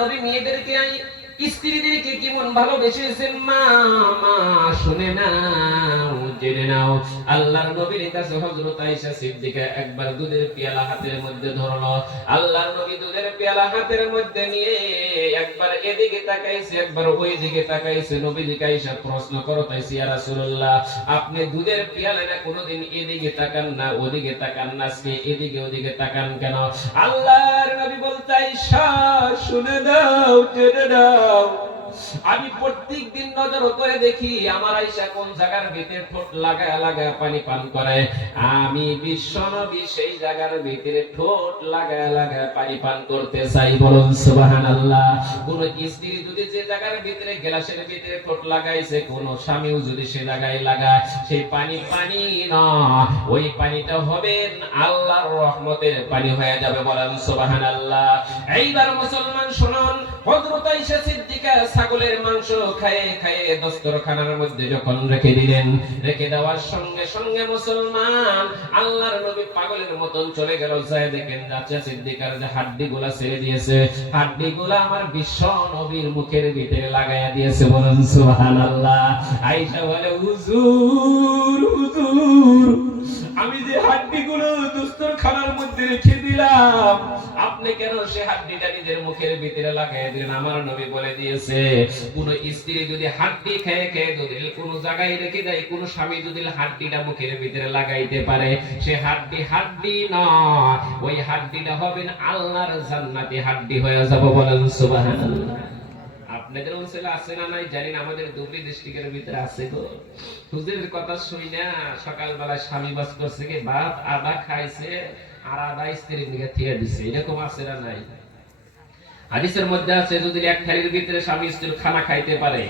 নবী মেয়েদেরকে স্ত্রীদেরকে কেমন ভালোবেসেছেন মা মা শুনে নাও জেনে নাও। আল্লাহর নবীর কাছে হযরত আয়েশা সিদ্দিকা একবার দুধের পেয়ালা হাতের মধ্যে ধরলো। আল্লাহর নবী দুধের পেয়ালা হাতের মধ্যে নিয়ে একবার এদিকে তাকাইছে একবার ওই দিকে তাকাইছে। নবীজি আয়েশা প্রশ্ন করতেছে, ইয়া রাসূলুল্লাহ, আপনি দুধের পেয়ালা না কোনোদিন এদিকে তাকান না ওদিকে তাকান না, আজকে এদিকে ওদিকে তাকান কেন? আল্লাহর নবী বলতে, আয়েশা শুনে নাও জেনে নাও, আমি প্রত্যেকদিন নজর করে দেখি আমার আয়েশা কোন জায়গার ভিতরে ঠোঁট লাগায় লাগায় পানি পান করে। আমি বিশ্বনবী সেই জায়গার ভিতরে ঠোঁট লাগায় লাগায় পানি পান করতে চাই। বলুন সুবহানাল্লাহ। কোন স্ত্রী যদি যে জায়গার ভিতরে গ্লাসের ভিতরে ঠোঁট লাগাইছে, কোন স্বামীও যদি সে জায়গায় লাগায়, সেই পানি পানি না, ওই পানিটা হবে আল্লাহর রহমতের পানি হয়ে যাবে। বলেন সুবহানাল্লাহ। এইবার মুসলমান শুনুন, হযরত আয়েশা সিদ্দিকা ছাগলের মাংস খায়ে খায়ে দস্তরখানার মধ্যে যখন রেখে দিলেন, রেখে দেওয়ার সঙ্গে সঙ্গে মুসলমান আল্লাহর নবী পাগলের মতন চলে গেল। যায় দেখেন আয়েশা সিদ্দিকার যে হাড্ডিগুলা ছেড়ে দিয়েছে, হাড্ডিগুলা আমার বিশ্ব নবীর মুখের ভিতরে লাগাইয়া দিয়েছে। বলেন সুবহানাল্লাহ। আয়েশা বলে, হুজুর হুজুর, আমি যে হাড্ডিগুলো দস্তরখানার মধ্যে রেখে দিলাম, আপনি কেন সে হাড্ডিটা নিজের মুখের ভিতরে লাগাইয়া দিলেন? আমার নবী বলে দিয়েছে, কোন স্ত্রী যদি হাড্ডি খেয়ে খেয়ে যদি কোন জায়গায় রেখে দেয়, কোন স্বামী যদি হাড্ডিটা মুখের ভিতরে লাগাইতে পারে, সে হাড্ডি হাড্ডি নয়, ওই হাড্ডিটা হবে আল্লাহর জান্নাতি হাড্ডি হয়ে যাবে। বলেন সুবহানাল্লাহ। আপনাদের অঞ্চলে আছে না নাই জানি না, আমাদের ধুবড়ী ডিস্ট্রিক্টের ভিতরে আছে গো। হুজুরের কথা শুই না, সকালবেলা স্বামী বাস করছে কি ভাত আদা খাইছে আর আদা স্ত্রীর দিকে থিয়ে দিছে, এরকম আছে না নাই? হাদিসের মধ্যে আছে, যদি এক থালির ভিতরে স্বামী স্ত্রী খানা খাইতে পারে,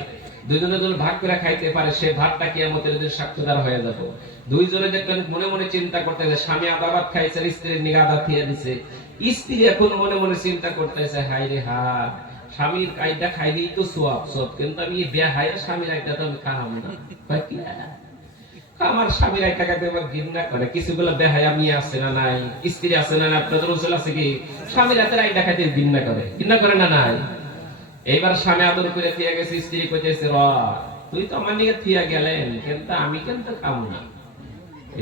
দুইজনে যদি ভাগ করে খাইতে পারে, সে ভাতটা কিয়ামতের দিন সাক্ষীদার হয়ে যাবে। দুইজনে দেখবেন মনে মনে চিন্তা করতেছে, স্বামী আদা ভাত খাইছে, স্ত্রীর নিগে আদা থিয়ে দিছে। স্ত্রী এখন মনে মনে চিন্তা করতেছে, হায় রে হা, স্বামীর আইটা খাইলেই তো সোয়াব সব, কিন্তু আমি বেহায়া স্বামীর আইটা তো আমি খাওয়াবো না। আমার স্বামীর আইটা খাইতে আমার ঘৃণা করে। কিছুগুলো বেহায়া মেয়ে আছে না নাই, স্ত্রী আছে না নাই, আপনাদের অঞ্চল আছে কি? স্বামীর হাতের আইটা খাইতে ঘৃণা করে, ঘৃণা করে না নাই? এইবার স্বামী আদর করে থিয়া গেছে, স্ত্রী কইতেছে, র তুই তো আমার নিয়ে থিয়া গেলেন, কিন্তু আমি কিন্তু খাবো না।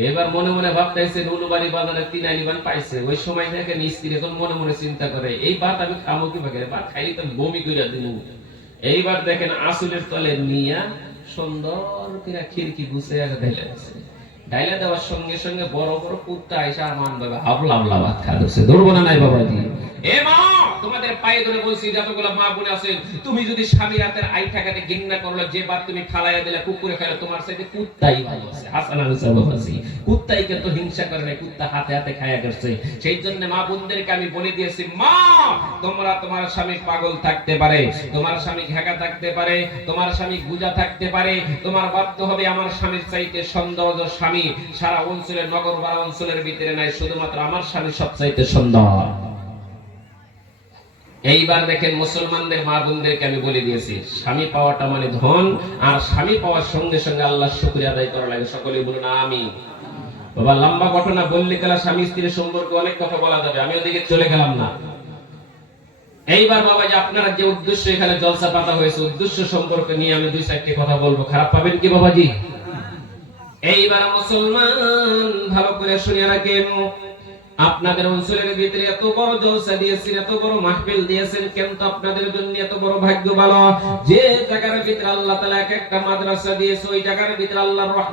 এবার মনে মনে ভাবতেছে, নুলুবাড়ি বাজারে 3 আলিবান পাইছে। ওই সময় দেখেন স্ত্রী এখন মনে মনে চিন্তা করে, এই ভাত আমি খাবো কিভাবে, ভাত খাইলে তো বমি করে দিল। এইবার দেখেন আসলের তলে নিয়া সুন্দর করে খিড়কি গুছিয়ে ডাইলা দেওয়ার সঙ্গে সঙ্গে বড় বড় কুত্তা এসে আমার বাবা হাবলা হাবলা ভাত খাচ্ছে। ধরবো না নাই বাবাজি? এ মা, তোমাদের পায়ে ধরে বলছি, যতগুলো মা বোন আছেন, তুমি যদি স্বামীর হাতের আই ঠাকাতে ঘৃণা করলো, যে ভাত তুমি ফালাইয়া দিলে কুকুরে খাইলে, তোমার সাথে কুত্তাই ভালো আছে। হাসান আলী সাহেব বলছি, কুত্তাই কিন্তু হিংসা করে না, কুত্তা হাতে হাতে খায়া করছে। সেই জন্য মা বোনদেরকে আমি বলে দিয়েছি, মা তোমরা তোমার স্বামী পাগল থাকতে পারে, তোমার স্বামী ঘেঁকা থাকতে পারে, তোমার স্বামী গুজা থাকতে পারে, তোমার বাধ্য হবে আমার স্বামীর চাইতে সৌন্দর্য স্বামী সারা অঞ্চলের নগর বা অঞ্চলের ভিতরে নাই, শুধুমাত্র আমার স্বামী সবচাইতে সুন্দর। এইবার দেখেন মুসলমানদের মা বোনদেরকে আমি বলে দিয়েছি, স্বামী পাওয়াটা মানে ধন, আর স্বামী পাওয়ার সঙ্গে সঙ্গে আল্লাহর শুকরিয়া আদায় করা লাগে। সকলে বলুন আমিন। বাবা লম্বা ঘটনা বললে গেলে স্বামী স্ত্রীর সম্পর্কে অনেক কথা বলা যাবে, আমি ওদিকে চলে গেলাম না। এইবার বাবা যে আপনারা যে উদ্দেশ্য এখানে জলসা পাতা হয়েছে, উদ্দেশ্য সম্পর্কে নিয়ে আমি 2-4টি কথা বলবো, খারাপ পাবেন কি বাবাজি? এইবার মুসলমান ভালো করে শুনে রাখেন, আপনাদের অঞ্চলের ভিতরে এত বড় জলসা দিয়েছেন, এত বড় মাহফিল দিয়েছেন, কিন্তু আপনাদের জন্য এত বড় ভাগ্য ভালো যে জায়গার ভিতরে আল্লাহ তাআলা একটা মাদ্রাসা দিয়েছে, ওই জায়গার ভিতরে আল্লাহর রহমত